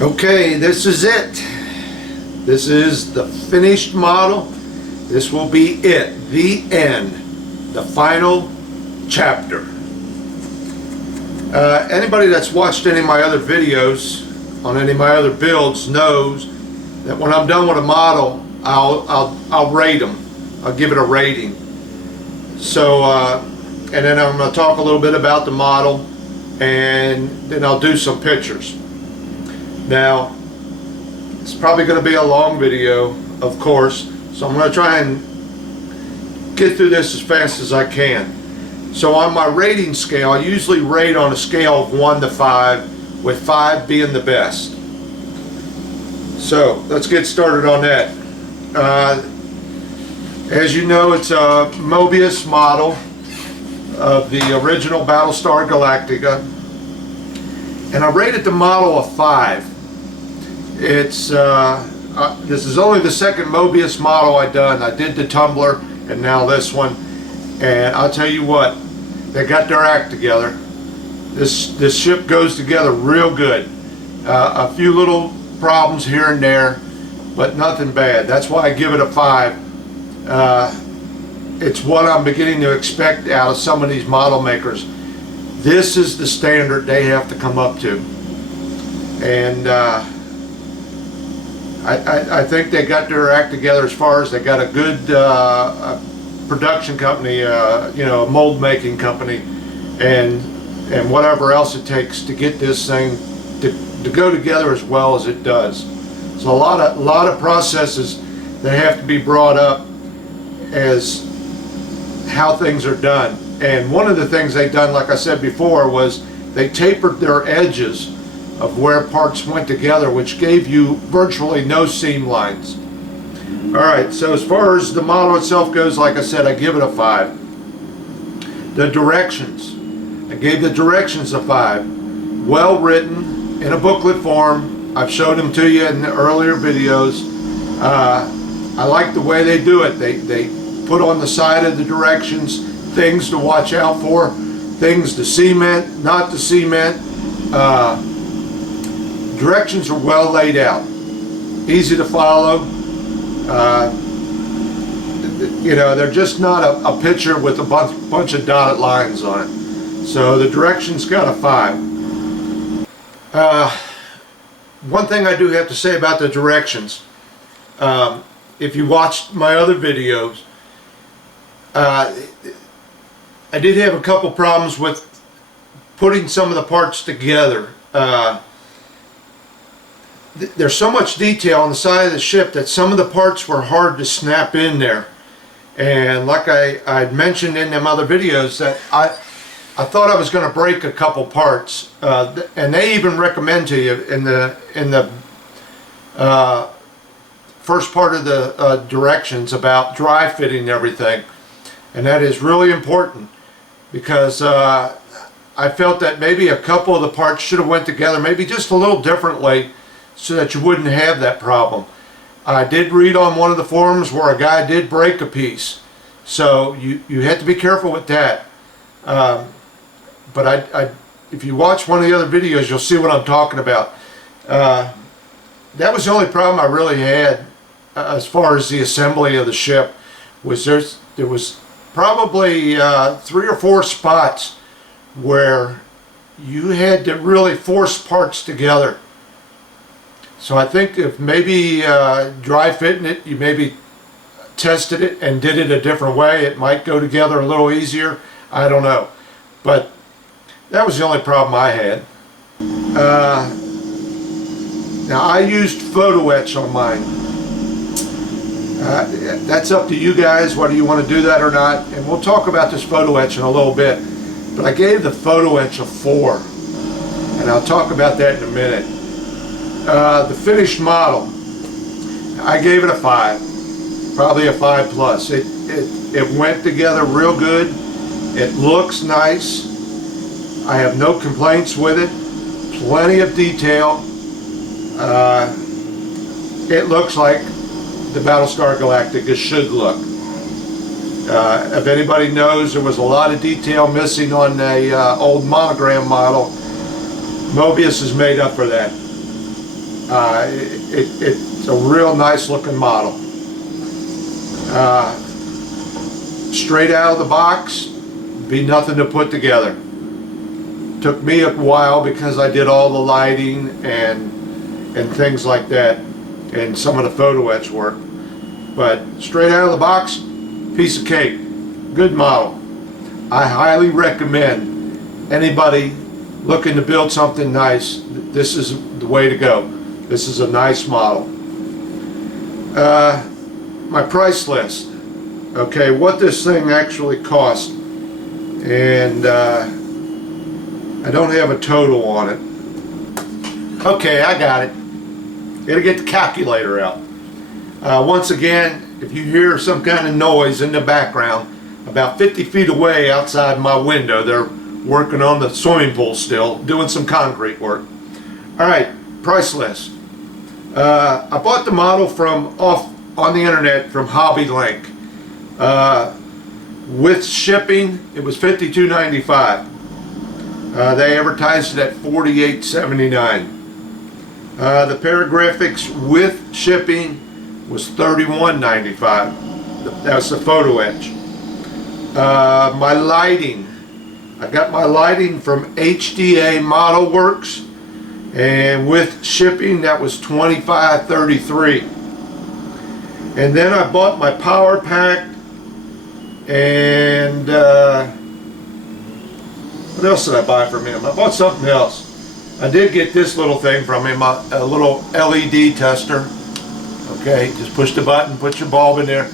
Okay, this is it. This is the finished model. This will be it, the end, the final chapter. Anybody that's watched any of my other videos on any of my other builds knows that when I'm done with a model, I'll rate them. I'll give it a rating. So, and then I'm going to talk a little bit about the model, and then I'll do some pictures. Now, it's probably going to be a long video, of course, so I'm going to try and get through this as fast as I can. So on my rating scale, I usually rate on a scale of 1 to 5, with 5 being the best. So let's get started on that. As you know, it's a Mobius model of the original Battlestar Galactica, and I rated the model a 5. It's this is only the second Mobius model I've done. I did the Tumbler and now this one, and I'll tell you what, they got their act together. This ship goes together real good. A few little problems here and there, but nothing bad. That's why I give it a 5. It's what I'm beginning to expect out of some of these model makers. This is the standard they have to come up to, and I think they got their act together as far as they got a good production company, you know, a mold making company, and whatever else it takes to get this thing to go together as well as it does. So a lot of processes that have to be brought up as how things are done. And one of the things they've done, like I said before, was they tapered their edges of where parts went together, which gave you virtually no seam lines. Alright, so as far as the model itself goes, like I said, I give it a 5. The directions, I gave the directions a 5. Well written, in a booklet form. I've showed them to you in the earlier videos. I like the way they do it. They put on the side of the directions things to watch out for, things to cement, not to cement. Directions are well laid out, easy to follow. You know, they're just not a picture with a bunch of dotted lines on it. So the directions got a 5. One thing I do have to say about the directions, if you watched my other videos, I did have a couple problems with putting some of the parts together. There's so much detail on the side of the ship that some of the parts were hard to snap in there. And like I'd mentioned in them other videos, that I thought I was going to break a couple parts. And they even recommend to you in the first part of the directions about dry fitting everything. And that is really important, because I felt that maybe a couple of the parts should have went together maybe just a little differently, so that you wouldn't have that problem. I did read on one of the forums where a guy did break a piece, so you have to be careful with that. But if you watch one of the other videos, you'll see what I'm talking about. That was the only problem I really had as far as the assembly of the ship. Was there was probably 3 or 4 spots where you had to really force parts together. So I think if maybe dry fitting it, you maybe tested it and did it a different way, it might go together a little easier. I don't know. But that was the only problem I had. Now I used Photo-etch on mine. That's up to you guys whether you want to do that or not, and we'll talk about this Photo-etch in a little bit. But I gave the Photo-etch a 4, and I'll talk about that in a minute. The finished model, I gave it a 5, probably a 5 plus. It went together real good. It looks nice. I have no complaints with it. Plenty of detail. It looks like the Battlestar Galactica should look. If anybody knows, there was a lot of detail missing on the old monogram model. Mobius is made up for that. It's a real nice looking model. Straight out of the box, be nothing to put together. Took me a while because I did all the lighting and things like that, and some of the photo etch work. But straight out of the box, piece of cake. Good model. I highly recommend anybody looking to build something nice, this is the way to go. This is a nice model. My price list. Okay, what this thing actually cost. And I don't have a total on it. Okay, I got it. Gotta get the calculator out. Once again, if you hear some kind of noise in the background, about 50 feet away outside my window, they're working on the swimming pool still, doing some concrete work. Alright, price list. I bought the model from on the internet from Hobby Link. With shipping, it was $52.95. They advertised it at $48.79. The paragraphics with shipping was $31.95. That's the photo etch. My lighting, I got my lighting from HDA Model Works, and with shipping that was $25.33. And then I bought my power pack, and what else did I buy from him? I bought something else. I did get this little thing from him, a little LED tester. Okay, just push the button, put your bulb in there.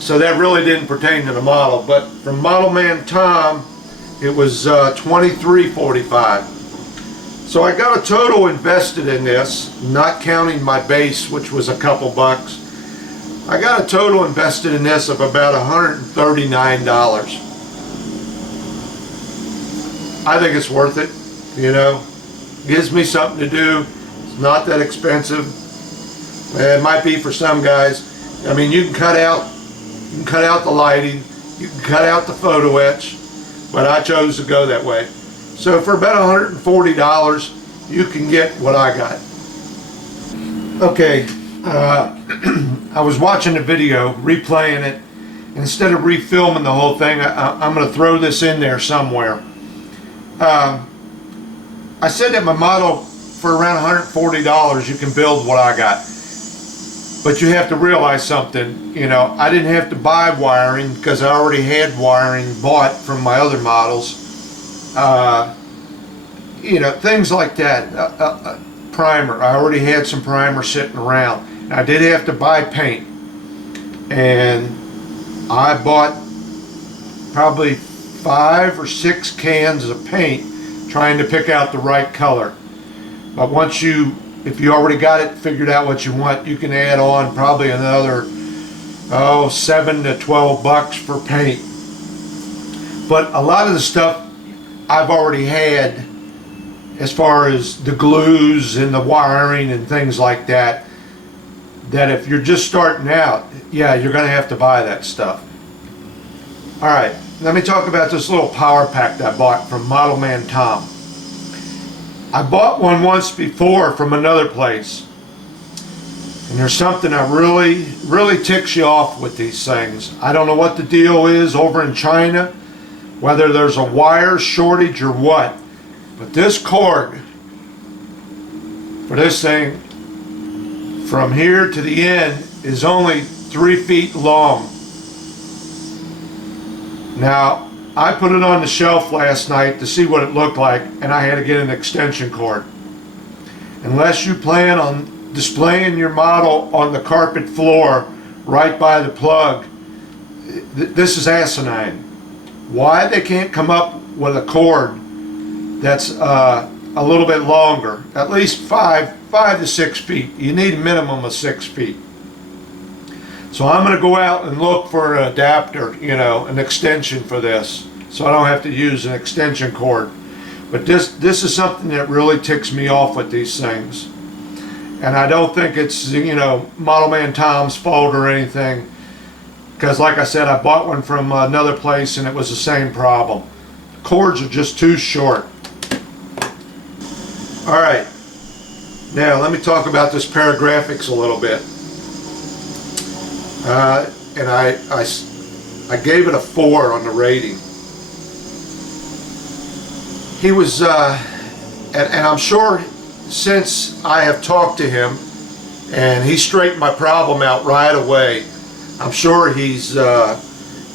So that really didn't pertain to the model, but from Model Man Tom, it was $23.45. So I got a total invested in this, not counting my base, which was a couple bucks. I got a total invested in this of about $139. I think it's worth it, you know. Gives me something to do. It's not that expensive. It might be for some guys. I mean, you can cut out the lighting, you can cut out the photo etch, but I chose to go that way. So for about $140, you can get what I got. Okay, I was watching the video, replaying it. Instead of refilming the whole thing, I'm going to throw this in there somewhere. I said that my model, for around $140, you can build what I got. But you have to realize something, you know, I didn't have to buy wiring because I already had wiring bought from my other models. You know, things like that. Primer, I already had some primer sitting around. I did have to buy paint, and I bought probably 5 or 6 cans of paint trying to pick out the right color. But once if you already got it figured out what you want, you can add on probably another $7 to $12 for paint. But a lot of the stuff I've already had, as far as the glues and the wiring and things like that, that if you're just starting out, yeah, you're going to have to buy that stuff. Alright, let me talk about this little power pack that I bought from Model Man Tom. I bought one once before from another place, and there's something that really ticks you off with these things. I don't know what the deal is over in China, whether there's a wire shortage or what, but this cord for this thing from here to the end is only 3 feet long. Now, I put it on the shelf last night to see what it looked like, and I had to get an extension cord. Unless you plan on displaying your model on the carpet floor right by the plug, this is asinine. Why they can't come up with a cord that's a little bit longer, at least 5 to 6 feet. You need a minimum of 6 feet. So I'm going to go out and look for an adapter, you know, an extension for this, so I don't have to use an extension cord. But this is something that really ticks me off with these things. And I don't think it's, you know, Model Man Tom's fault or anything, because like I said, I bought one from another place and it was the same problem. Cords are just too short. Alright, Now let me talk about this pair of graphics a little bit. And I gave it a 4 on the rating. He was, and I'm sure since I have talked to him and he straightened my problem out right away, I'm sure he's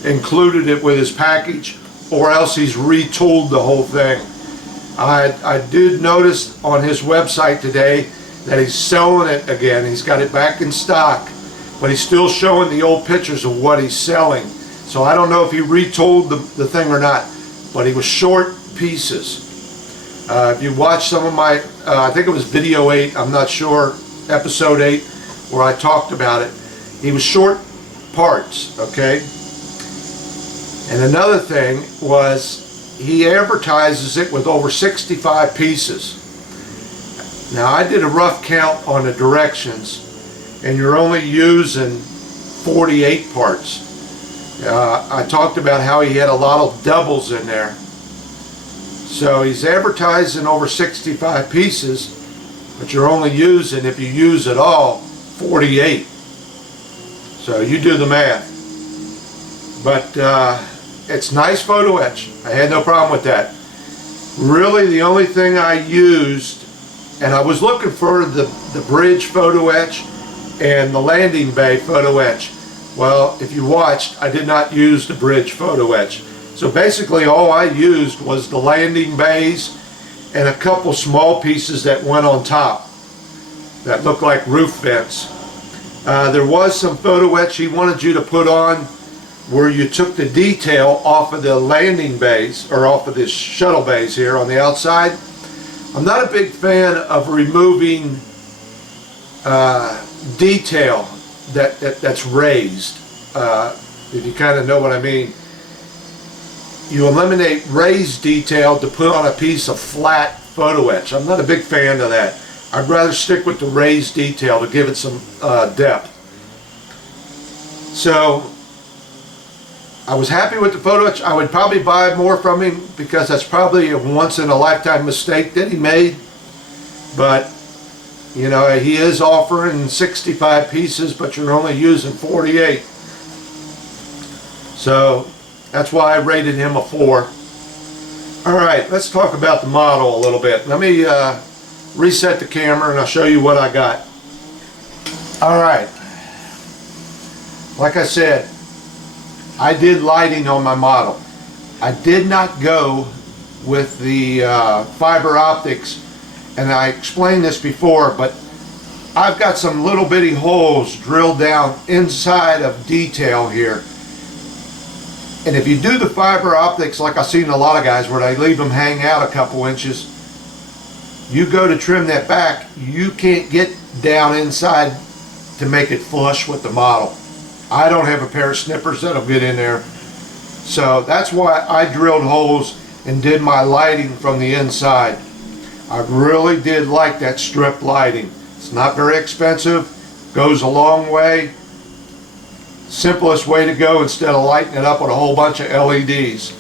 included it with his package, or else he's retooled the whole thing. I did notice on his website today that he's selling it again. He's got it back in stock, but he's still showing the old pictures of what he's selling. So I don't know if he retooled the thing or not, but he was short pieces. If you watch some of my, I think it was video 8, I'm not sure, episode 8, where I talked about it, he was short parts, okay? And another thing was he advertises it with over 65 pieces. Now I did a rough count on the directions, and you're only using 48 parts. I talked about how he had a lot of doubles in there. So he's advertising over 65 pieces, but you're only using, if you use it all, 48. So you do the math. But it's nice photo etch. I had no problem with that. Really the only thing I used, and I was looking for the bridge photo etch and the landing bay photo etch. Well, if you watched, I did not use the bridge photo etch. So basically all I used was the landing bays and a couple small pieces that went on top that looked like roof vents. There was some photo etch he wanted you to put on where you took the detail off of the landing bays, or off of the shuttle bays here on the outside. I'm not a big fan of removing detail that's raised, if you kind of know what I mean. You eliminate raised detail to put on a piece of flat photo etch. I'm not a big fan of that. I'd rather stick with the raised detail to give it some depth. So I was happy with the photo etch. I would probably buy more from him because that's probably a once in a lifetime mistake that he made. But you know, he is offering 65 pieces, but you're only using 48. So that's why I rated him a 4. Alright, let's talk about the model a little bit. Let me reset the camera and I'll show you what I got. Alright, like I said, I did lighting on my model. I did not go with the fiber optics, and I explained this before, but I've got some little bitty holes drilled down inside of detail here. And if you do the fiber optics like I've seen a lot of guys where they leave them hang out a couple inches, you go to trim that back, you can't get down inside to make it flush with the model. I don't have a pair of snippers that'll get in there. So that's why I drilled holes and did my lighting from the inside. I really did like that strip lighting. It's not very expensive, goes a long way. Simplest way to go instead of lighting it up with a whole bunch of LEDs.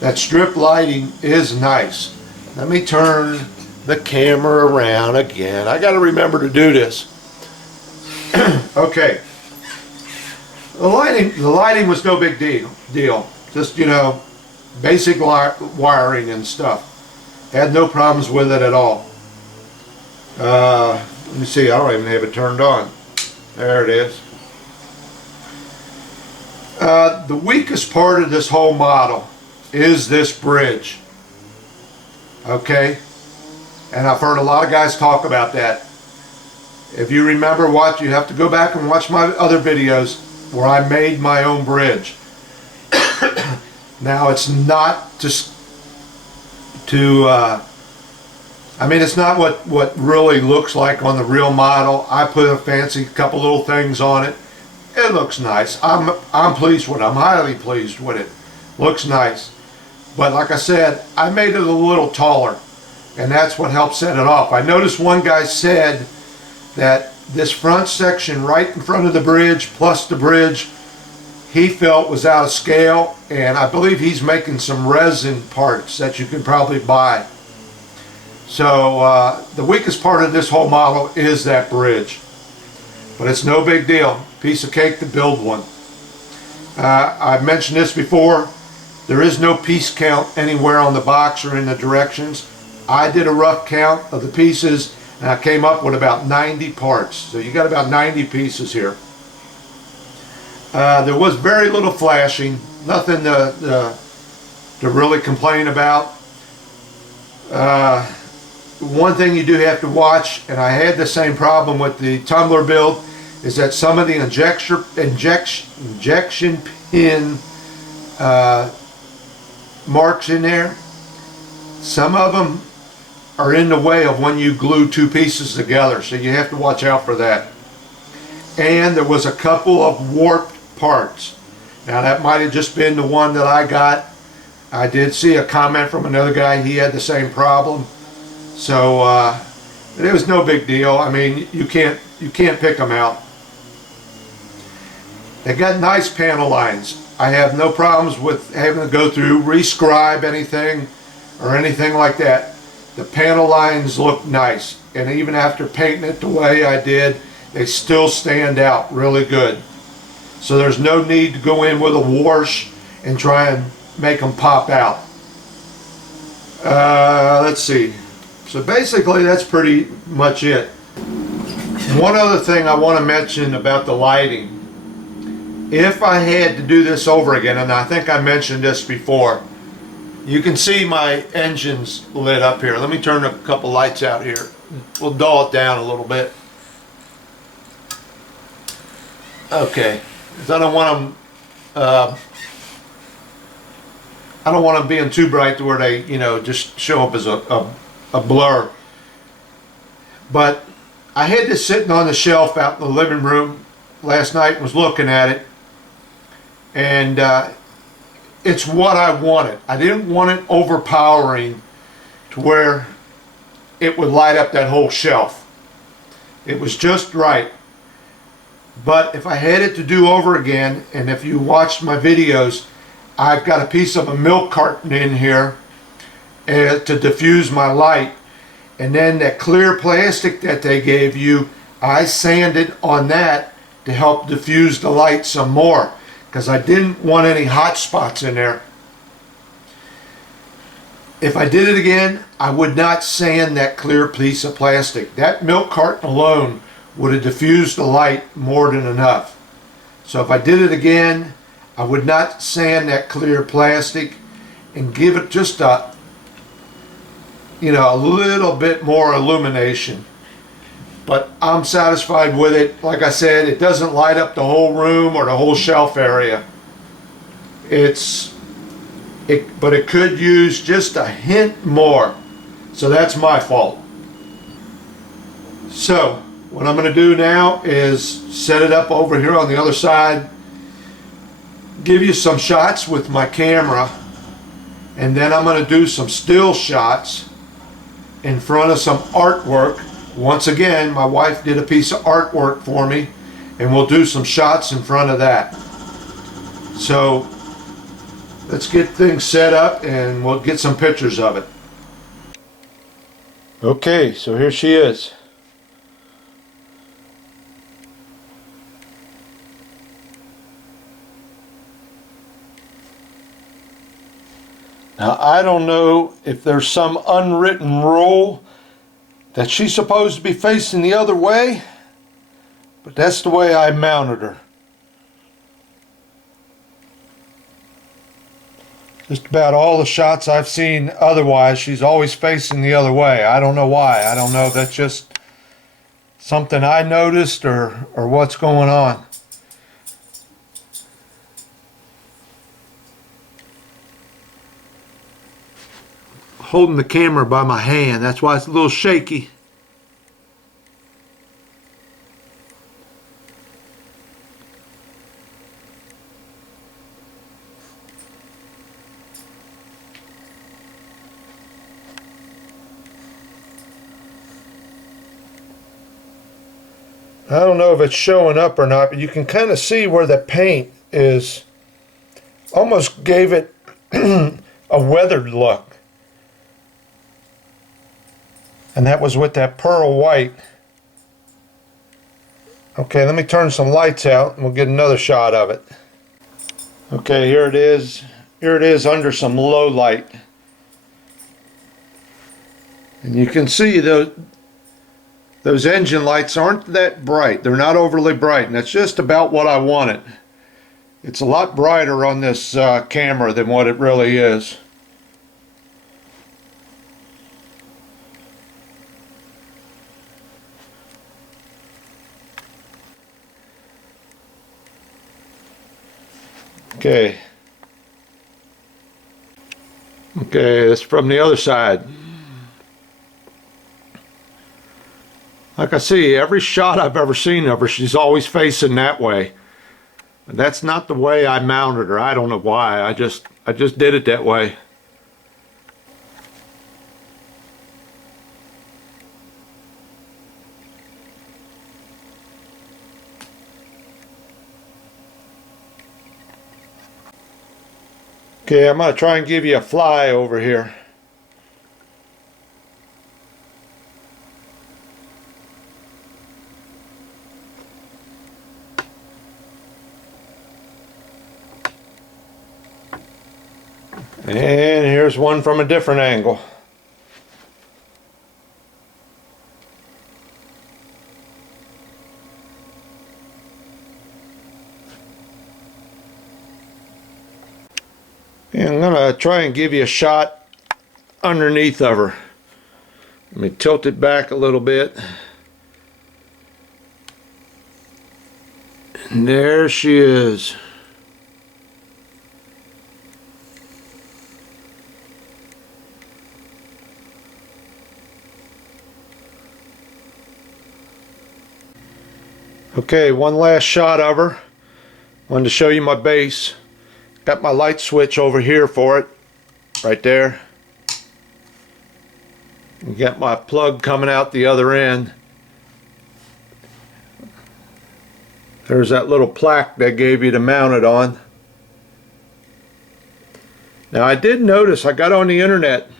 That strip lighting is nice. Let me turn the camera around again. I got to remember to do this. Okay. The lighting was no big deal. Just, you know, basic wiring and stuff. Had no problems with it at all. Let me see, I don't even have it turned on. There it is. The weakest part of this whole model is this bridge. Okay? And I've heard a lot of guys talk about that. If you remember what, you have to go back and watch my other videos where I made my own bridge. Now it's not I mean, it's not what really looks like on the real model. I put a fancy couple little things on it. It looks nice. I'm pleased with it. I'm highly pleased with it. Looks nice. But like I said, I made it a little taller, and that's what helped set it off. I noticed one guy said that this front section right in front of the bridge plus the bridge, he felt was out of scale, and I believe he's making some resin parts that you can probably buy. So the weakest part of this whole model is that bridge. But it's no big deal. Piece of cake to build one. I've mentioned this before. There is no piece count anywhere on the box or in the directions. I did a rough count of the pieces and I came up with about 90 parts. So you got about 90 pieces here. There was very little flashing. Nothing to really complain about. One thing you do have to watch, and I had the same problem with the tumbler build, is that some of the injection pin marks in there, some of them are in the way of when you glue two pieces together, so you have to watch out for that. And there was a couple of warped parts. Now that might have just been the one that I got. I did see a comment from another guy, he had the same problem. So it was no big deal. I mean, you can't pick them out. They got nice panel lines. I have no problems with having to go through, rescribe anything or anything like that. The panel lines look nice, and even after painting it the way I did, they still stand out really good. So there's no need to go in with a wash and try and make them pop out. Let's see. So basically that's pretty much it. One other thing I want to mention about the lighting. If I had to do this over again, and I think I mentioned this before, you can see my engine's lit up here. Let me turn a couple lights out here. We'll dull it down a little bit. Okay, because I don't want them being too bright to where they, just show up as a blur. But I had this sitting on the shelf out in the living room last night and was looking at it, and it's what I wanted. I didn't want it overpowering to where it would light up that whole shelf. It was just right. But if I had it to do over again, and if you watched my videos, I've got a piece of a milk carton in here to diffuse my light, and then that clear plastic that they gave you, I sanded on that to help diffuse the light some more, because I didn't want any hot spots in there. If I did it again, I would not sand that clear piece of plastic. That milk carton alone would have diffused the light more than enough. So if I did it again, I would not sand that clear plastic and give it just a little bit more illumination. But I'm satisfied with it. Like I said, it doesn't light up the whole room or the whole shelf area. But it could use just a hint more. So that's my fault. So what I'm going to do now is set it up over here on the other side, give you some shots with my camera, and then I'm going to do some still shots in front of some artwork. Once again, my wife did a piece of artwork for me, and we'll do some shots in front of that. So let's get things set up and we'll get some pictures of it. Okay, so here she is. Now, I don't know if there's some unwritten rule that she's supposed to be facing the other way, but that's the way I mounted her. Just about all the shots I've seen otherwise, she's always facing the other way. I don't know why. I don't know if that's just something I noticed or what's going on. Holding the camera by my hand, that's why it's a little shaky. I don't know if it's showing up or not, but you can kind of see where the paint is, almost gave it a weathered look. And that was with that pearl white. Okay, let me turn some lights out and we'll get another shot of it. Okay, here it is. Here it is under some low light. And you can see those engine lights aren't that bright. They're not overly bright, and that's just about what I wanted. It's a lot brighter on this camera than what it really is. Okay. Okay, it's from the other side. Like I see, every shot I've ever seen of her, she's always facing that way. And that's not the way I mounted her. I don't know why. I just did it that way. Okay, I'm going to try and give you a fly over here. And here's one from a different angle. And I'm going to try and give you a shot underneath of her. Let me tilt it back a little bit. And there she is. Okay, one last shot of her. Wanted to show you my base. Got my light switch over here for it, right there. You got my plug coming out the other end. There's that little plaque they gave you to mount it on. Now I did notice, I got on the internet,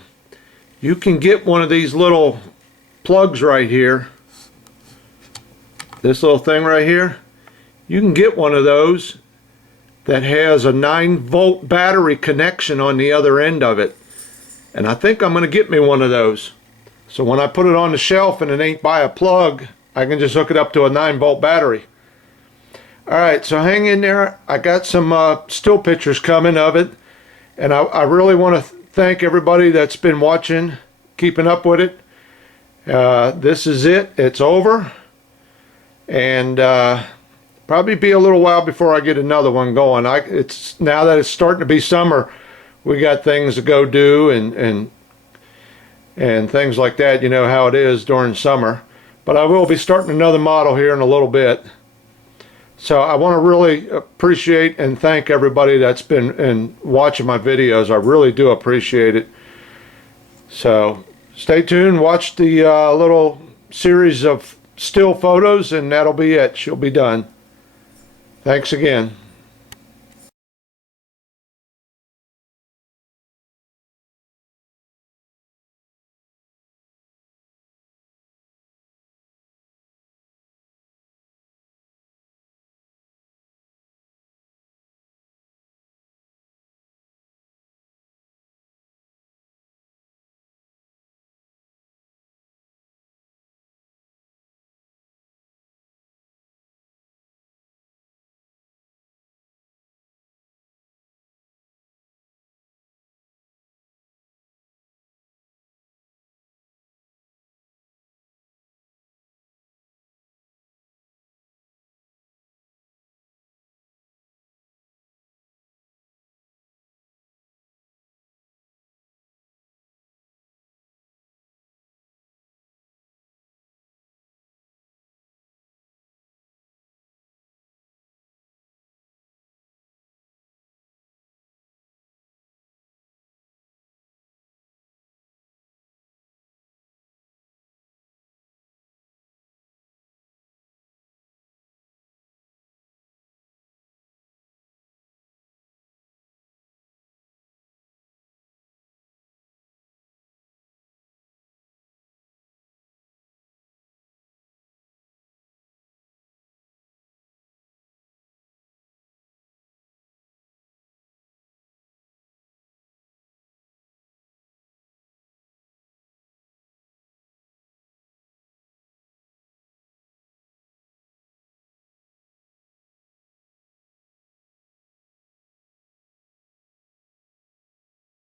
you can get one of these little plugs right here. This little thing right here, you can get one of those that has a 9-volt battery connection on the other end of it. And I think I'm going to get me one of those. So when I put it on the shelf and it ain't by a plug, I can just hook it up to a 9-volt battery. Alright, so hang in there. I got some still pictures coming of it. And I really want to thank everybody that's been watching, keeping up with it. This is it. It's over. And probably be a little while before I get another one going. It's now that it's starting to be summer, we got things to go do and things like that. You know how it is during summer. But I will be starting another model here in a little bit. So I want to really appreciate and thank everybody that's been watching my videos. I really do appreciate it. So stay tuned. Watch the little series of still photos, and that'll be it. She'll be done. Thanks again.